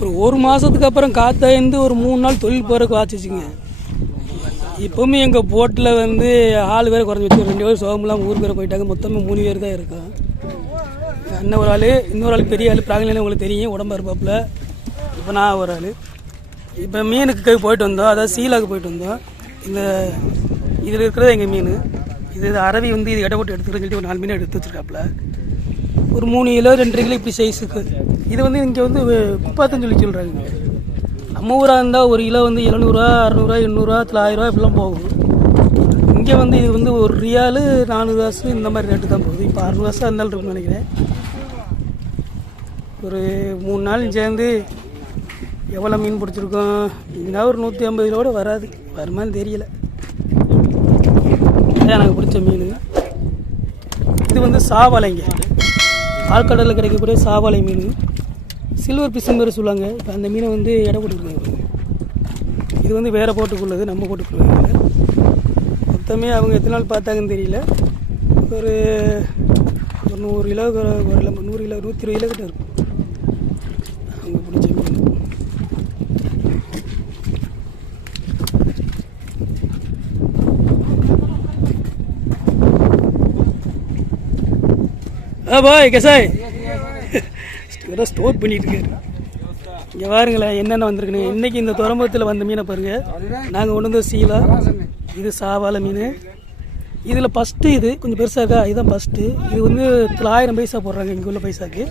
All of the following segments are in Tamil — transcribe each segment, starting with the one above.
ஒரு ஒரு மாதத்துக்கு அப்புறம் காத்தாயிருந்து ஒரு மூணு நாள் தொழில் போகிறதுக்கு வாச்சிச்சுங்க இப்போவுமே எங்கள் போட்டில் வந்து ஆள் வேறு குறைஞ்சி வச்சு ரெண்டு பேரும் சோகமெல்லாம் ஊருக்கு வேறு போயிட்டாங்க. மொத்தமே மூணு பேர் தான் இருக்கோம். அண்ணன் ஒரு ஆள் இன்னொரு ஆள் பெரிய ஆள். பிராங்கலின்னு உங்களுக்கு தெரியும். உடம்பு இருப்பாப்புல இப்போ நான் ஒரு ஆள். இப்போ மீனுக்கு போயிட்டு வந்தோம். அதாவது சீலாக்கு போயிட்டு வந்தோம். இந்த இதில் இருக்கிறது எங்கள் மீன். இது அரவி வந்து இது எடை போட்டு எடுத்துக்கிறேன்னு சொல்லிட்டு ஒரு நாலு மீன் எடுத்து வச்சுருக்காப்புல. ஒரு மூணு கிலோ ரெண்டரை கிலோ இப்படி சைஸுக்கு இது வந்து இங்கே வந்து குப்பாத்தன்னு சொல்லி சொல்கிறாங்க நம்ம ஊராக இருந்தால் ஒரு கிலோ வந்து எழுநூறுவா அறநூறுவா எண்ணூறுவா தொள்ளாயிரரூவா இப்படிலாம் போகும். இங்கே வந்து இது வந்து ஒரு ரியாலு நானூறு காசு இந்த மாதிரி ரேட்டு தான் போகுது. இப்போ அறுநூறு காசு இருந்தாலும் இருக்குன்னு நினைக்கிறேன். ஒரு மூணு நாள் சேர்ந்து எவ்வளோ மீன் பிடிச்சிருக்கோம்? இங்கே ஒரு நூற்றி ஐம்பது கிலோட வராது. வருமான்னு தெரியல. இதான் எனக்கு பிடிச்ச மீனுங்க இது வந்து சாவலைங்க. ஆழ்கடலில் கிடைக்கக்கூடிய சாவாலை மீன். சில்வர் பிசின் மாதிரி சொல்லுவாங்க. இப்போ அந்த மீனை வந்து எடை போட்டுருக்காங்க இது வந்து வேறு போட்டுக்குள்ளது நம்ம போட்டுக்குள்ளது மொத்தமே அவங்க எத்தனை நாள் பார்த்தாங்கன்னு தெரியல. ஒரு ஒரு நூறு கிலோ ஒரு நூறு கிலோ நூற்றி இருபது கிலோ கிட்ட இருக்கும் அவங்க பிடிச்ச மீன் ஆ பாய் கசாய். இவரை ஸ்டோர் பண்ணிட்டு இருக்காரு இங்கே பாருங்களேன் என்னென்ன வந்திருக்குன்னு. இன்றைக்கி இந்த துறம்பத்தில் வந்த மீனை பாருங்கள் நாங்கள் கொண்டு வந்து சீலா. இது சாவால மீன். இதில் ஃபஸ்ட்டு இது கொஞ்சம் பெருசாக இருக்கா? இதுதான் ஃபஸ்ட்டு இது வந்து தொள்ளாயிரம் பைசா போடுறாங்க இங்கே உள்ள பைசாக்கு.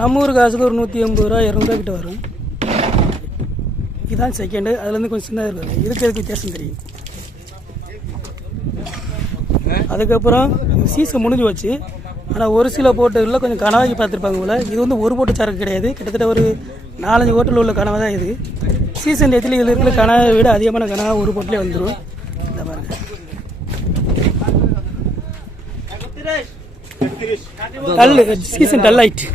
நம்ம ஊர் காசுக்கு ஒரு நூற்றி ஐம்பது ரூபா இரநூறுவா கிட்ட வரும். இதுதான் செகண்டு அதுலேருந்து கொஞ்சம் சின்னதாக இருக்குது. இதுக்கு எதுக்கு வித்தியாசம் தெரியும்? அதுக்கப்புறம் சீசன் முடிஞ்சு வச்சு ஆனால் ஒரு சில போட்டுகளில் கொஞ்சம் கனவாக்கி பார்த்துருப்பாங்க போல. இது வந்து ஒரு போட்டு சரக்கு கிடையாது. கிட்டத்தட்ட ஒரு நாலஞ்சு ஹோட்டலில் உள்ள கனவாக தான் இது. சீசன் எத்தில இதில் இருக்கிற கனவை விட அதிகமான கனவாக ஒரு போட்டிலே வந்துடும் இந்த பாருங்க. டல் சீசன் டல் ஆயிட்டு.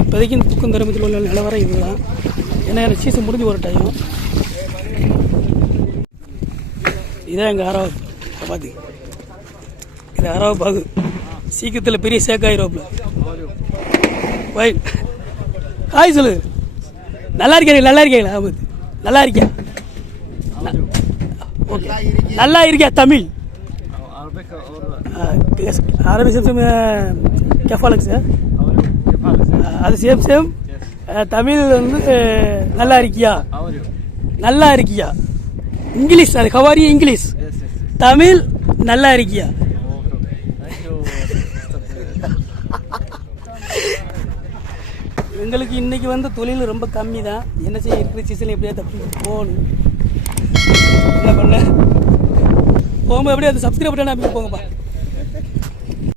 இப்போதைக்கு இந்த துக்கம் தருமத்தில் உள்ள நிலவரம் இதுதான். ஏன்னா எனக்கு சீசன் முடிஞ்சு ஒரு டைம் இதான் எங்கள் ஆறாவது. பார்த்து இது ஆறாவது பாகு சீக்கிரத்தில் பெரிய சேக்காயிரோப்ல வை ஹாய் சொல்லு. நல்லா இருக்கீங்க நல்லா இருக்கீங்களா ஆமாம் நல்லா இருக்கியா? ஓகே. நல்லா இருக்கியா தமிழ்? அரபி சேம் கெஃபாலக் சார். அது சேம் சேம் தமிழ் வந்து நல்லா இருக்கியா? நல்லா இருக்கியா? இங்கிலீஷ் அது ஹவாரி இங்கிலீஷ் தமிழ் நல்லா இருக்கியா? எங்களுக்கு இன்னைக்கு வந்து தொழில் ரொம்ப கம்மி தான் என்ன செய்ய இருக்கிற சீசன் எப்படியா தப்பி போகணும். என்ன பண்ண? போகும்போது எப்படியா அந்த சப்ஸ்கிரைப் பண்ண போங்கப்பா.